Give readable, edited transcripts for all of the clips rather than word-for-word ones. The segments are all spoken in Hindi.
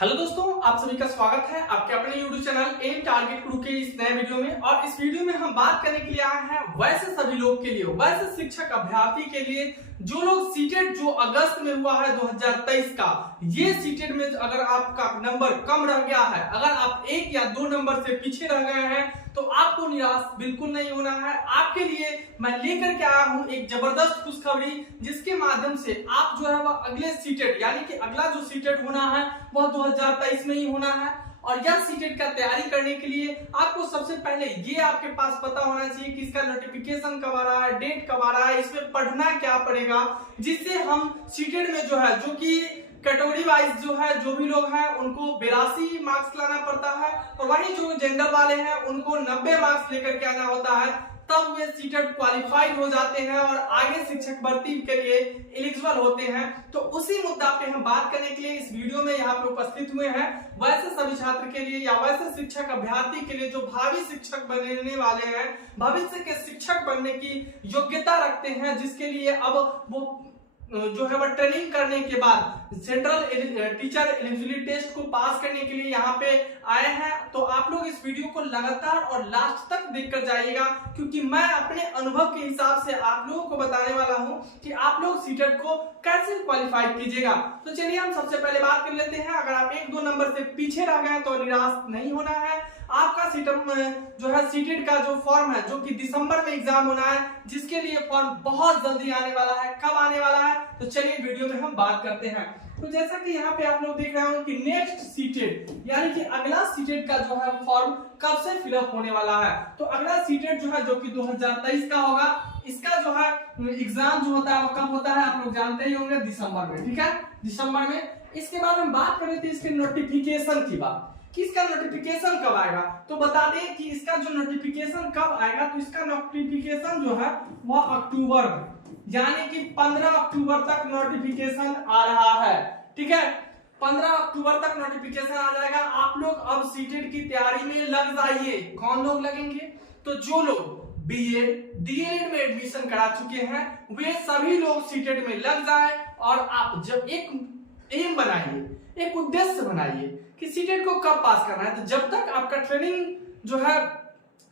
हेलो दोस्तों, आप सभी का स्वागत है आपके अपने YouTube चैनल एम टारगेट गुरु के इस नए वीडियो में। और इस वीडियो में हम बात करने के लिए आए हैं वैसे सभी लोग के लिए, वैसे शिक्षक अभ्यर्थी के लिए जो लोग सीटेट जो अगस्त में हुआ है 2023 का, ये सीटेट में अगर आपका नंबर कम रह गया है, अगर आप 1 या 2 नंबर से पीछे रह गए हैं तो आपको निराश बिल्कुल नहीं होना है। आपके लिए मैं लेकर के आया हूं एक जबरदस्त खुशखबरी, जिसके माध्यम से आप जो है वह अगले सीटेट यानी कि अगला जो सीटेट होना है वह 2023 में ही होना है। और यह सीटेट का तैयारी करने के लिए आपको सबसे पहले ये आपके पास पता होना चाहिए कि इसका नोटिफिकेशन कब आ रहा है, डेट कब आ रहा है, इसमें पढ़ना क्या पड़ेगा, जिससे हम सीटेट में जो है, जो कि कैटेगरी वाइज जो है, जो भी लोग हैं उनको 82 मार्क्स लाना पड़ता है और वही जो जनरल वाले हैं उनको 90 मार्क्स लेकर के आना होता है, तब वे सीटेट क्वालिफाइड हो जाते हैं और आगे शिक्षक भर्ती के लिए एलिजिबल होते हैं। तो उसी मुद्दा पे हम बात करने के लिए इस वीडियो में यहाँ पे उपस्थित हुए हैं। वैसे सभी छात्र के लिए या वैसे शिक्षक अभ्यर्थी के लिए जो भावी शिक्षक बनने वाले हैं, भविष्य के शिक्षक बनने की योग्यता रखते हैं, जिसके लिए अब वो जो है वह ट्रेनिंग करने के बाद सेंट्रल टीचर एलिजिबिलिटी टेस्ट को पास करने के लिए यहाँ पे आए हैं। तो आप लोग इस वीडियो को लगातार और लास्ट तक देखकर जाइएगा, क्योंकि मैं अपने अनुभव के हिसाब से आप लोगों को बताने वाला हूँ कि आप लोग सीटेट को कैसे क्वालिफाई कीजिएगा। तो चलिए हम सबसे पहले बात कर लेते हैं। अगर आप 1-2 नंबर से पीछे रह गए तो निराश नहीं होना है। आपका जो है सीटेट का जो फॉर्म है, जो कि दिसंबर में एग्जाम होना है, जिसके लिए फॉर्म बहुत जल्दी आने वाला है। कब आने वाला है तो चलिए वीडियो में हम बात करते हैं। तो जैसा कि यहाँ पे आप लोग देख रहे हो कि नेक्स्ट सीटेट यानी कि अगला सीटेट का जो है फॉर्म कब से फिलअप होने वाला है। तो अगला सीटेट जो है, जो कि 2023 का होगा, इसका जो है एग्जाम जो होता है वो कब होता है आप लोग जानते ही होंगे, दिसंबर में। ठीक है, दिसंबर में। इसके बाद हम बात करें तो इसके नोटिफिकेशन की बात, कि इसका नोटिफिकेशन कब आएगा। तो बता दें कि इसका जो नोटिफिकेशन कब आएगा, तो इसका नोटिफिकेशन जो है वह अक्टूबर में, यानी कि 15 अक्टूबर तक नोटिफिकेशन आ रहा है। ठीक है, 15 अक्टूबर तक नोटिफिकेशन आ जाएगा। आप लोग अब सीटेट की तैयारी में लग जाइए। कौन लोग लगेंगे? तो जो लोग बीएड डीएलएड में एडमिशन करा चुके हैं वे सभी लोग सीटेट में लग जाए। और आप जब एक एम बनाइए, एक उद्देश्य बनाइए कि सीटेट को कब पास करना है, तो जब तक आपका ट्रेनिंग जो है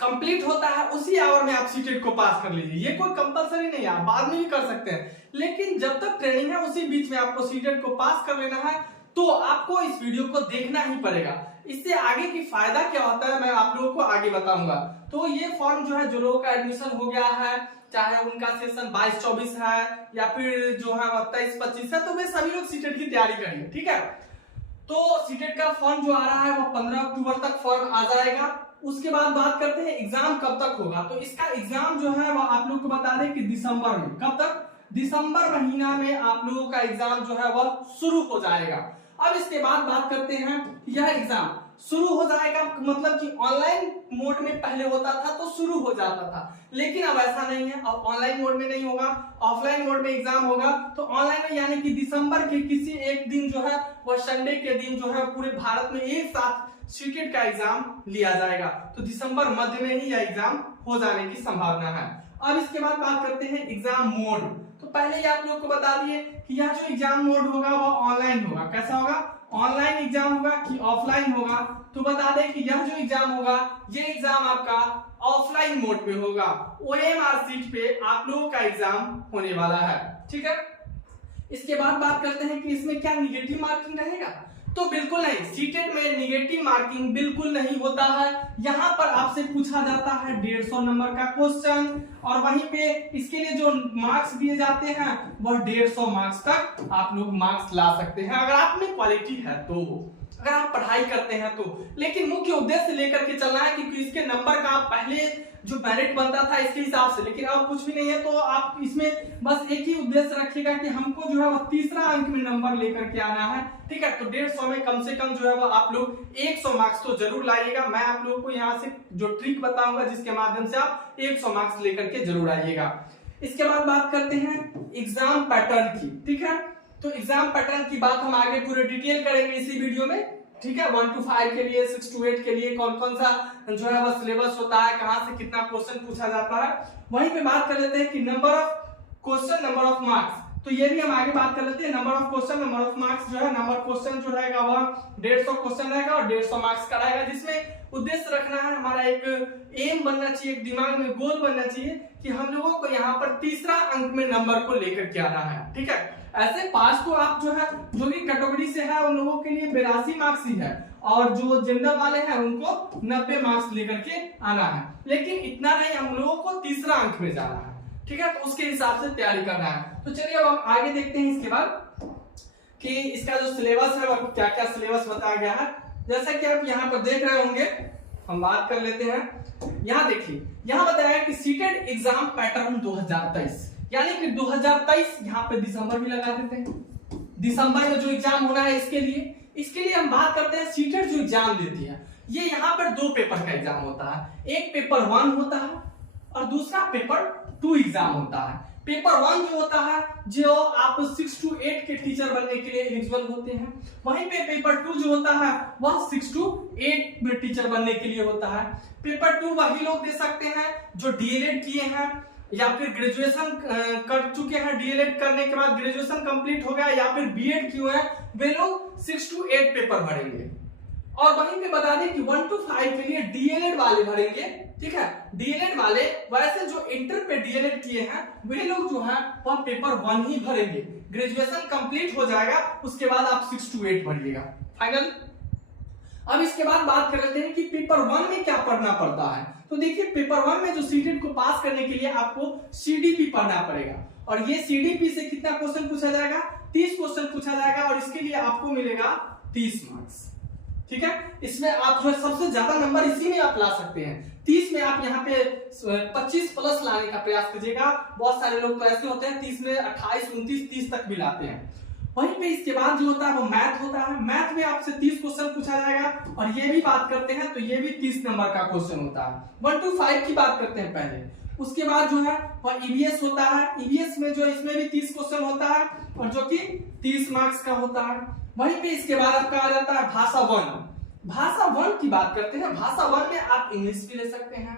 कंप्लीट होता है उसी आवर में आप सीटेट को पास कर लीजिए। ये कोई कंपलसरी नहीं है, आप बाद में भी कर सकते हैं, लेकिन जब तक ट्रेनिंग है उसी बीच में आपको सीटेट को पास कर लेना है। तो आपको इस वीडियो को देखना ही पड़ेगा। इससे आगे की फायदा क्या होता है मैं आप लोगों को आगे बताऊंगा। तो ये फॉर्म जो है, जो लोगों का एडमिशन हो गया है, चाहे उनका सेशन 22-24 है या फिर जो है 23-25 है, तो वे सभी लोग सीटेट की तैयारी करेंगे। ठीक है, तो सीटेट का फॉर्म जो आ रहा है वो 15 अक्टूबर तक फॉर्म आ जाएगा। उसके बाद बात करते हैं एग्जाम कब तक होगा। तो इसका एग्जाम जो है वो आप लोग को बता दें कि दिसंबर में। कब तक? दिसंबर महीना में आप लोगों का एग्जाम जो है वह शुरू हो जाएगा। अब इसके बाद बात करते हैं, यह एग्जाम शुरू हो जाएगा मतलब कि ऑनलाइन मोड में पहले होता था तो शुरू हो जाता था, लेकिन अब ऐसा नहीं है। अब ऑनलाइन मोड में नहीं होगा, ऑफलाइन मोड में एग्जाम होगा। तो ऑनलाइन में यानी कि दिसंबर के किसी एक दिन जो है वह संडे के दिन जो है पूरे भारत में एक साथ सीटेट का एग्जाम लिया जाएगा। तो दिसंबर मध्य में ही यह एग्जाम हो जाने की संभावना है। अब इसके बाद बात करते हैं एग्जाम मोड। तो पहले ही आप लोग को बता दिए कि यह जो एग्जाम मोड होगा वह ऑनलाइन होगा। कैसा होगा? ऑनलाइन एग्जाम होगा कि ऑफलाइन होगा। तो बता दें कि यह जो एग्जाम होगा, ये एग्जाम आपका ऑफलाइन मोड पे होगा। ओएमआर सीट पे आप लोगों का एग्जाम होने वाला है। ठीक है, इसके बाद बात करते हैं कि इसमें क्या निगेटिव मार्किंग रहेगा। तो बिल्कुल नहीं, सीटेट में निगेटिव मार्किंग बिल्कुल नहीं होता है। यहाँ पर आपसे पूछा जाता है 150 नंबर का क्वेश्चन, और वहीं पे इसके लिए जो मार्क्स दिए जाते हैं वह 150 मार्क्स तक आप लोग मार्क्स ला सकते हैं, अगर आप में क्वालिटी है तो, अगर आप पढ़ाई करते हैं तो। लेकिन मुख्य उद्देश्य लेकर के चलना है, क्योंकि इसके नंबर का आप पहले जो मेरिट बनता था इसके हिसाब से, लेकिन अब कुछ भी नहीं है। तो आप इसमें बस एक ही उद्देश्य रखिएगा कि हमको जो है वो तीसरा अंक में नंबर लेकर के आना है। ठीक है, तो 150 में कम से कम जो है वो आप लोग 100 मार्क्स तो जरूर लाइएगा। मैं आप लोगों को यहाँ से जो ट्रिक बताऊंगा जिसके माध्यम से आप 100 मार्क्स लेकर के जरूर आइएगा। इसके बाद बात करते हैं एग्जाम पैटर्न की। ठीक है, तो एग्जाम पैटर्न की बात हम आगे पूरे डिटेल करेंगे इसी वीडियो में। ठीक है, 1 to 5 के लिए, 6 to 8 के लिए कौन कौन सा जो है वह सिलेबस होता है, कहां से कितना क्वेश्चन पूछा जाता है। वहीं पे बात कर लेते हैं कि number of question, number of marks. तो ये भी हम आगे बात कर लेते हैं। Number of question, number of marks जो है, नंबर क्वेश्चन जो रहेगा वह 150 क्वेश्चन रहेगा और 150 मार्क्स का रहेगा, जिसमें उद्देश्य रखना है हमारा एक एम बनना चाहिए, एक दिमाग में गोल बनना चाहिए कि हम लोगों को यहाँ पर तीसरा अंक में नंबर को लेकर के आना है। ठीक है, ऐसे पास तो आप जो है जो भी कैटेगरी से है उन लोगों के लिए 82 मार्क्स ही है और जो जनरल वाले हैं उनको 90 मार्क्स लेकर के आना है, लेकिन इतना नहीं, हम लोगों को तीसरा अंक में जाना है। ठीक है, तो उसके हिसाब से तैयारी करना है। तो चलिए अब हम आगे देखते हैं इसके बाद कि इसका जो सिलेबस है वह क्या क्या सिलेबस बताया गया है। जैसा कि आप यहाँ पर देख रहे होंगे, हम बात कर लेते हैं। यहाँ देखिए, यहाँ बताया कि सीटेड एग्जाम पैटर्न 2023, यानी कि 2023 यहाँ पे दिसंबर भी लगा देते हैं। दिसंबर में जो एग्जाम होना है इसके लिए हम बात करते हैं सीटेड जो एग्जाम देती है, ये यहाँ पर 2 पेपर का एग्जाम होता है। एक पेपर 1 होता है और दूसरा पेपर 2 एग्जाम होता है। पेपर 1 जो होता है जो आप 6 to 8 के टीचर बनने के लिए एलिजिबल होते हैं, वहीं पे पेपर 2 जो होता है वह 6 to 8 में टीचर बनने के लिए होता है। पेपर 2 वही लोग दे सकते हैं जो डीएलएड किए हैं या फिर ग्रेजुएशन कर चुके हैं, डीएलएड करने के बाद ग्रेजुएशन कंप्लीट हो गया या फिर बीएड किए हैं, वे लोग 6 to 8 पेपर भरेंगे। और वहीं पे बता दें कि 1 to 5 के लिए डीएलएड वाले भरेंगे। ठीक है, डीएलएड वाले वैसे जो इंटर पे डीएलएड किए हैं वे लोग जो है वह पेपर 1 ही भरेंगे। ग्रेजुएशन कंप्लीट हो जाएगा, उसके बाद आप 6 to 8 भरिएगा फाइनल। अब इसके बाद बात कर लेते हैं कि पेपर 1 में क्या पढ़ना पड़ता है। तो देखिए, पेपर 1 में जो सीटेट को पास करने के लिए आपको सीडीपी पढ़ना पड़ेगा और ये सीडीपी से कितना क्वेश्चन पूछा जाएगा, 30 क्वेश्चन पूछा जाएगा और इसके लिए आपको मिलेगा 30 मार्क्स। ठीक है, इसमें आप जो है सबसे ज्यादा नंबर इसी में आप ला सकते हैं। 30 में आप यहाँ पे 25 प्लस लाने का प्रयास कीजिएगा। बहुत सारे लोग तो ऐसे होते हैं 30 में 28, 29, 30 तक भी लाते हैं। वहीं पे इसके बाद जो होता है वो मैथ होता है। मैथ में आपसे 30 क्वेश्चन पूछा जाएगा और ये भी बात करते हैं तो ये भी 30 नंबर का क्वेश्चन होता है। 1 to 5 की बात करते हैं पहले, उसके बाद जो है वह ईवीएस होता है। ईवीएस में जो इसमें भी 30 क्वेश्चन होता है और जो कि 30 मार्क्स का होता है। वहीं पे इसके बाद आपका आ जाता है भाषा 1। भाषा 1 की बात करते हैं। भाषा 1 में आप इंग्लिश भी ले सकते हैं,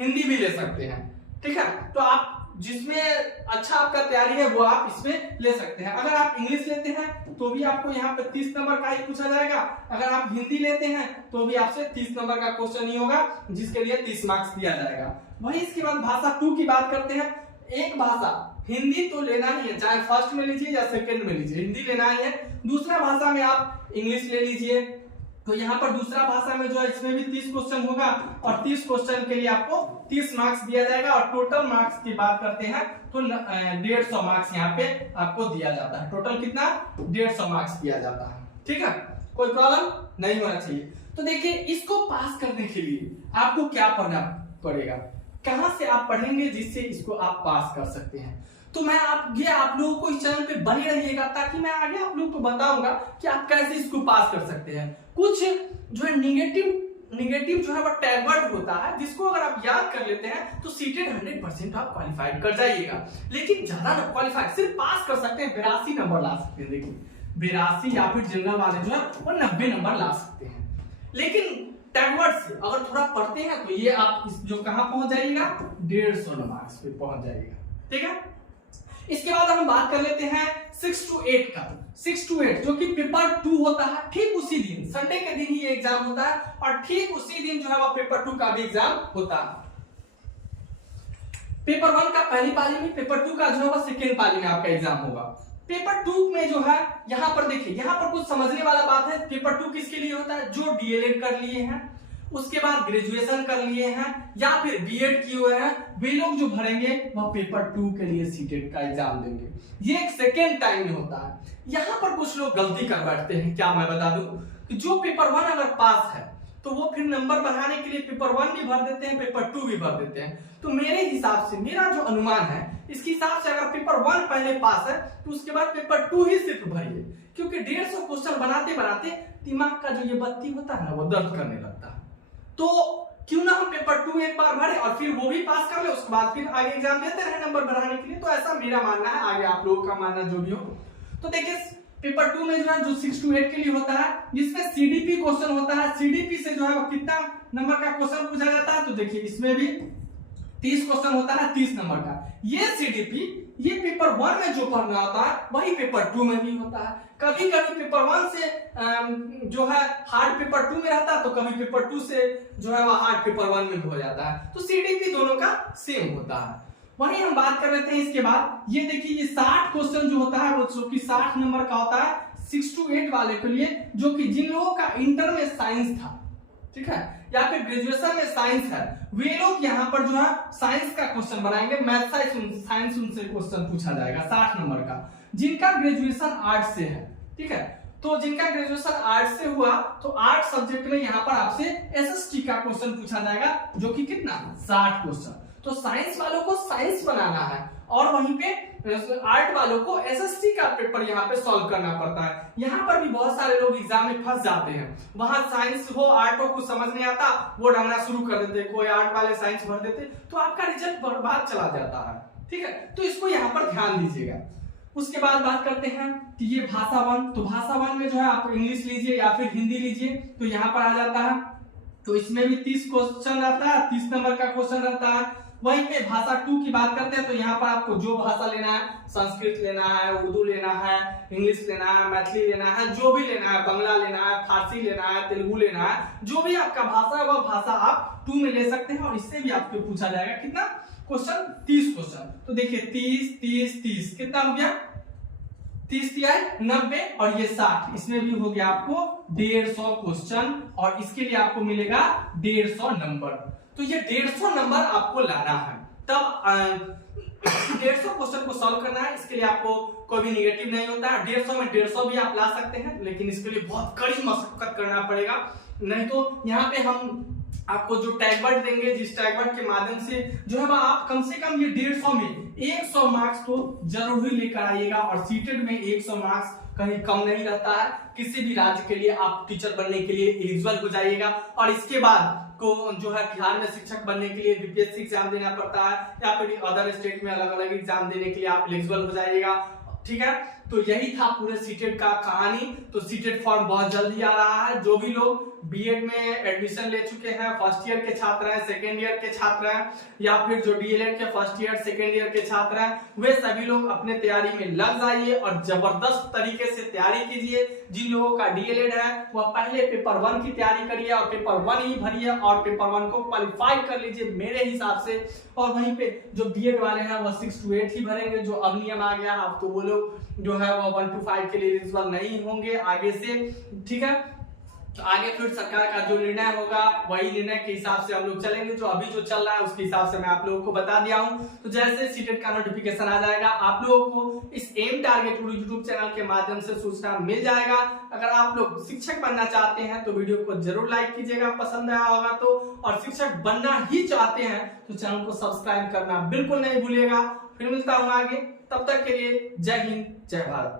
हिंदी भी ले सकते हैं। ठीक है, तो आप जिसमें अच्छा आपका तैयारी है वो आप इसमें ले सकते हैं। अगर आप इंग्लिश लेते हैं तो भी आपको यहाँ पे 30 नंबर का ही पूछा जाएगा। अगर आप हिंदी लेते हैं तो भी आपसे 30 नंबर का क्वेश्चन ही होगा, जिसके लिए 30 मार्क्स दिया जाएगा। वहीं इसके बाद भाषा 2 की बात करते हैं। एक भाषा हिंदी तो लेना ही है, चाहे फर्स्ट में लीजिए या सेकंड में लीजिए, हिंदी लेना ही है। दूसरा भाषा में आप इंग्लिश ले लीजिए। तो यहाँ पर दूसरा भाषा में जो है इसमें भी 30 क्वेश्चन होगा और 30 क्वेश्चन के लिए आपको 30 मार्क्स दिया जाएगा। और टोटल मार्क्स की बात करते हैं तो 150 मार्क्स यहाँ पे आपको दिया जाता है। टोटल कितना, 150 मार्क्स दिया जाता है। ठीक है, कोई प्रॉब्लम नहीं होना चाहिए। तो देखिए, इसको पास करने के लिए आपको क्या पढ़ना पड़ेगा, कहां से आप पढ़ेंगे जिससे इसको आप पास कर सकते हैं। तो मैं आप लोगों को इस चैनल पे बने रहिएगा ताकि मैं आगे आप लोगों को बताऊंगा कि आप कैसे इसको पास कर सकते हैं। कुछ जो है निगेटिव जो है वो टैग वर्ड होता है, जिसको अगर आप याद कर लेते हैं तो सीटेड 100% आप क्वालिफाइड कर जाइएगा। लेकिन ज्यादा ना क्वालिफाइड, सिर्फ पास कर सकते हैं, 82 नंबर ला सकते हैं। देखिए 82 या फिर जनरल वाले जो है वो 90 नंबर ला सकते हैं। लेकिन टैग वर्ड से अगर थोड़ा पढ़ते हैं तो ये आप जो कहां पहुंच जाइएगा, 150 मार्क्स पे पहुंच जाइएगा। ठीक है, इसके बाद हम बात कर लेते हैं 6 to 8 का। 6 to 8 जो कि पेपर 2 होता है, ठीक उसी दिन संडे के दिन ही ये एग्जाम होता है और ठीक उसी दिन जो है वो पेपर 2 का भी एग्जाम होता है। पेपर 1 का पहली पाली में, पेपर 2 का जो है वो सेकेंड पाली में आपका एग्जाम होगा। पेपर 2 में जो है यहाँ पर देखिए, यहाँ पर कुछ समझने वाला बात है। पेपर 2 किसके लिए होता है, जो डीएलएड कर लिए हैं, उसके बाद ग्रेजुएशन कर लिए हैं या फिर बीएड किए हुए हैं, वे लोग जो भरेंगे वह पेपर 2 के लिए सीटेट का एग्जाम देंगे। ये एक सेकेंड टाइम में होता है। यहाँ पर कुछ लोग गलती कर बैठते हैं। क्या मैं बता दूं कि जो पेपर 1 अगर पास है तो वो फिर नंबर बढ़ाने के लिए पेपर 1 भी भर देते हैं, पेपर 2 भी भर देते हैं। तो मेरे हिसाब से, मेरा जो अनुमान है इसके हिसाब से, अगर पेपर 1 पहले पास है तो उसके बाद पेपर 2 ही सिर्फ भरिए, क्योंकि 150 क्वेश्चन बनाते बनाते दिमाग का जो ये बत्ती होता है ना वो दर्द करने लगता है। तो क्यों ना हम पेपर 2 एक बार भरे और फिर वो भी पास कर ले, उसके बाद फिर आगे एग्जाम देते रहे नंबर बढ़ाने के लिए। तो ऐसा मेरा मानना है, आगे आप लोगों का मानना जो भी हो। तो देखिए पेपर 2 में जो है जो 6 to 8 के लिए होता है, जिसमें सीडीपी क्वेश्चन होता है। सीडीपी से जो है वो कितना नंबर का क्वेश्चन पूछा जाता है, तो देखिए इसमें भी 30 क्वेश्चन होता है, 30 नंबर का। ये ये पेपर 1 में जो पढ़ना होता है वही पेपर 2 में भी होता है। कभी कभी पेपर 1 से जो है हार्ड पेपर 2 में रहता है, तो कभी पेपर 2 से जो है वह हार्ड पेपर 1 में भी हो जाता है। तो सीडीपी दोनों का सेम होता है। वहीं हम बात कर लेते हैं इसके बाद, ये देखिए ये 60 क्वेश्चन जो होता है वो जो कि 60 नंबर का होता है 6 to 8 वाले के लिए, जो कि जिन लोगों का इंटर में साइंस था, ठीक है, या फिर ग्रेजुएशन में साइंस है, वे लोग यहाँ पर जो है साइंस का क्वेश्चन बनाएंगे। मैथ साइंस उनसे क्वेश्चन पूछा जाएगा 60 नंबर का। जिनका ग्रेजुएशन आर्ट्स से है, ठीक है, तो जिनका ग्रेजुएशन आर्ट्स से हुआ तो आर्ट सब्जेक्ट में यहाँ पर आपसे एसएसटी का क्वेश्चन पूछा जाएगा, जो कि कितना 60 क्वेश्चन। तो साइंस वालों को साइंस बनाना है और वहीं पे आर्ट वालों को एसएसटी का पेपर यहाँ पे सॉल्व करना पड़ता है। यहाँ पर भी बहुत सारे लोग एग्जाम में फंस जाते हैं, वहां साइंस हो आर्ट हो कुछ समझ नहीं आता, वो ढंगना शुरू कर देते, कोई आर्ट वाले साइंस भर देते, तो आपका रिजल्ट बर्बाद चला जाता है, ठीक है। तो इसको यहाँ पर ध्यान दीजिएगा। उसके बाद बात करते हैं कि ये भाषा 1, तो भाषा 1 में जो है आप इंग्लिश लीजिए या फिर हिंदी लीजिए, तो यहाँ पर आ जाता है। तो इसमें भी 30 क्वेश्चन रहता है, 30 नंबर का क्वेश्चन रहता है। वहीं पे भाषा 2 की बात करते हैं, तो यहाँ पर आपको जो भाषा लेना है, संस्कृत लेना है, उर्दू लेना है, इंग्लिश लेना है, मैथिली लेना है, जो भी लेना है, बंगला लेना है, फारसी लेना है, तेलुगु लेना है, जो भी आपका भाषा है वह भाषा आप 2 में ले सकते हैं। और इससे भी आपको पूछा जाएगा कितना क्वेश्चन, 30 क्वेश्चन। तो देखिए 30 30 30 कितना हो गया, 30 दिया है 90 और ये 60, इसमें भी हो गया आपको 150 क्वेश्चन और इसके लिए आपको मिलेगा 150 नंबर। तो ये 150 नंबर आपको लाना है, तब 150 क्वेश्चन को सॉल्व करना है। इसके लिए आपको कोई भी निगेटिव नहीं होता है, 150 में 150 भी आप ला सकते हैं, लेकिन इसके लिए बहुत कड़ी मशक्कत करना पड़ेगा। नहीं तो यहाँ पे हम आपको जो टैग वर्ड देंगे, जिस टैग वर्ड के माध्यम से जो है आप कम से कम ये 150 में 100 मार्क्स तो जरूर ही लेकर आइएगा। और सीटेड में 100 मार्क्स कहीं कम नहीं रहता है। किसी भी राज्य के लिए आप टीचर बनने के लिए एलिजिबल हो जाइएगा। और इसके बाद को जो है बिहार में शिक्षक बनने के लिए बीपीएससी एग्जाम देना पड़ता है, या फिर अदर स्टेट में अलग अलग एग्जाम देने के लिए आप एलिजिबल हो जाइएगा, ठीक है। तो यही था पूरे सीटेट का कहानी। तो सीटेट फॉर्म बहुत जल्दी आ रहा है। जो भी लोग बीएड में एडमिशन ले चुके हैं, फर्स्ट ईयर के छात्र हैं, सेकेंड ईयर के छात्र हैं, या फिर जो डीएलएड के फर्स्ट ईयर सेकेंड ईयर के छात्र हैं, वे सभी लोग अपने तैयारी में लग जाइए और जबरदस्त तरीके से तैयारी कीजिए। जिन लोगों का डीएलएड है वह पहले पेपर 1 की तैयारी करिए और पेपर 1 ही भरिए और पेपर 1 को क्वालिफाई कर लीजिए मेरे हिसाब से। और वहीं पे जो बीएड वाले हैं वह 6 to 8 ही भरेंगे। जो अब नियम आ गया अब तो वो लोग जो है वो 1 to 5 के लिए एलिजिबल नहीं होंगे आगे से, ठीक है। तो आगे फिर सरकार का जो निर्णय होगा वही निर्णय के हिसाब से हम लोग चलेंगे। जो अभी जो चल रहा है उसके हिसाब से मैं आप लोगों को बता दिया हूं। तो जैसे सीटेट का नोटिफिकेशन आ जाएगा आप लोगों को इस एम टारगेट गुरु यूट्यूब चैनल के माध्यम से सूचना मिल जाएगा। अगर आप लोग शिक्षक बनना चाहते हैं तो वीडियो को जरूर लाइक कीजिएगा, पसंद आया होगा तो। और शिक्षक बनना ही चाहते हैं तो चैनल को सब्सक्राइब करना बिल्कुल नहीं भूलिएगा। फिर मिलता हूं आगे, तब तक के लिए जय हिंद जय भारत।